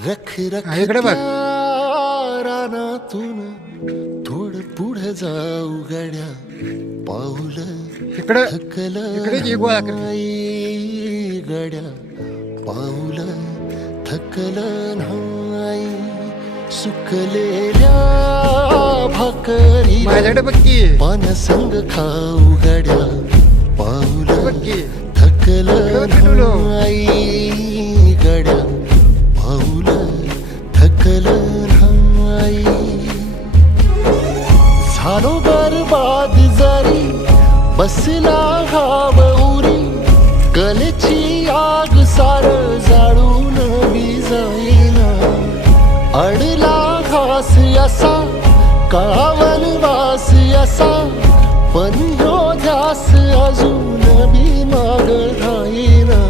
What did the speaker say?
रख रख इकडे बघ. रानातून थोड पुढे जाऊ गड्या पाऊल इकडं थकल इकडे ये गोळा कर. नाही गड्या पाऊल थकल नाही सुकलेल्या भाकरी माझ्याकडे बघ की. पान संग खाऊ गड्या पाऊल बघ की. थकल इकडं बघ की डुलो. नाही गड्या पाऊल थकल नाही झालो बरबाद जरी बसला घाव उरी कलेची आग सार जाळून विजाईना अडला घास असा काळावन वास असा पण ह्यो ध्यास अजून बी माग राहीना